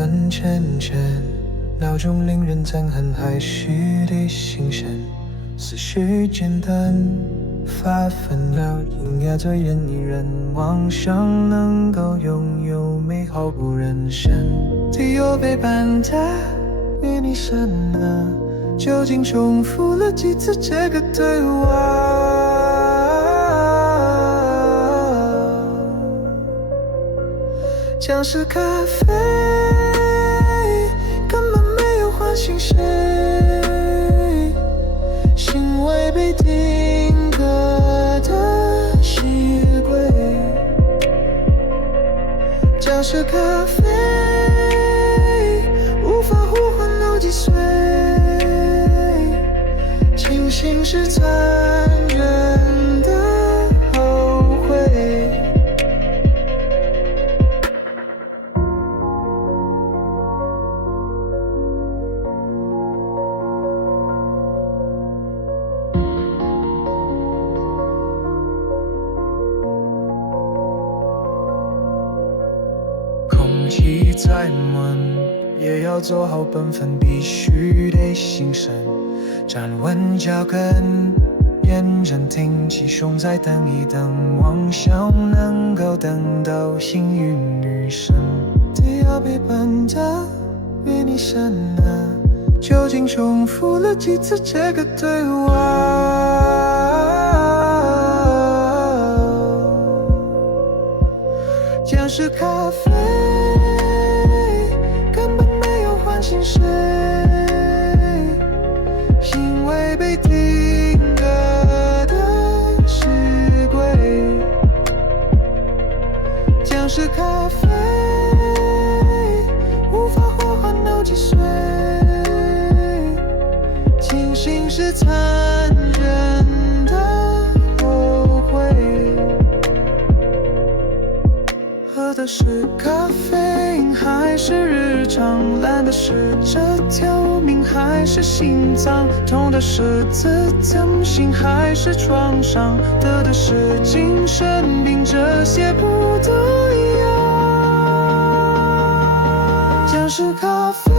昏沉沉，脑中令人憎恨，还虚的心神，思绪简单，发烦恼，硬要做人一人，妄想能够拥有美好不人生。只有背叛他，与你深了，究竟重复了几次这个对话？像是咖啡，根本没有唤醒谁，行为被定格的习规。像是咖啡，无法呼唤脑脊髓，清醒是残忍的后悔。空气再闷，也要做好本分，必须得心神，站稳脚跟，认真挺起胸再等一等，妄想能够等到幸运女神。得要被笨的与你深了，究竟重复了几次这个对话？像是咖啡，根本没有唤醒谁，行为被定格的习规。像是咖啡，无法呼唤脑脊髓，清醒是残忍的后悔。喝的是咖啡因还是日常？懒的是这条命还是心脏？痛的是自尊心还是创伤？得的是精神病，这些不都一样？像是咖啡。